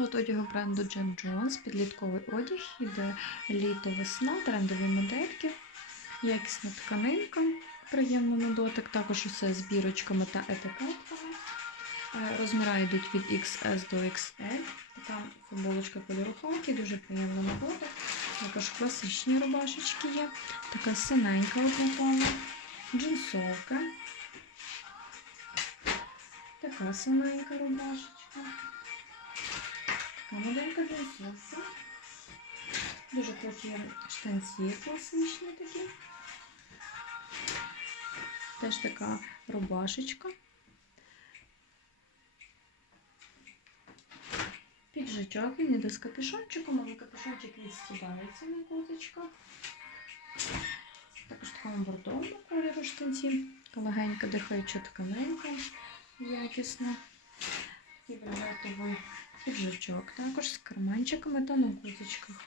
От одягу бренду Jack Jones, підлітковий одяг, іде літо-весна, трендові модельки, якісна тканинка, приємно на дотик, також усе з бірочками та етикетками. Е, Розміри йдуть від XS до XL. Така футболочка кольору хакі, дуже приємна на дотик. Також класичні рубашечки є. Така синенька однотонна, джинсовка. Така синенька рубашечка. Така моделька джинсовка. Дуже круті штанці класичні такі. Теж така рубашечка. Піджачок, він іде з капюшончиком, але капюшончик відстібається на куточках. Також такому бордовому кольору штанці. Легенька дихаюча тканинка, якісна. Такий жучок піджачок, також з карманчиками та на куточках.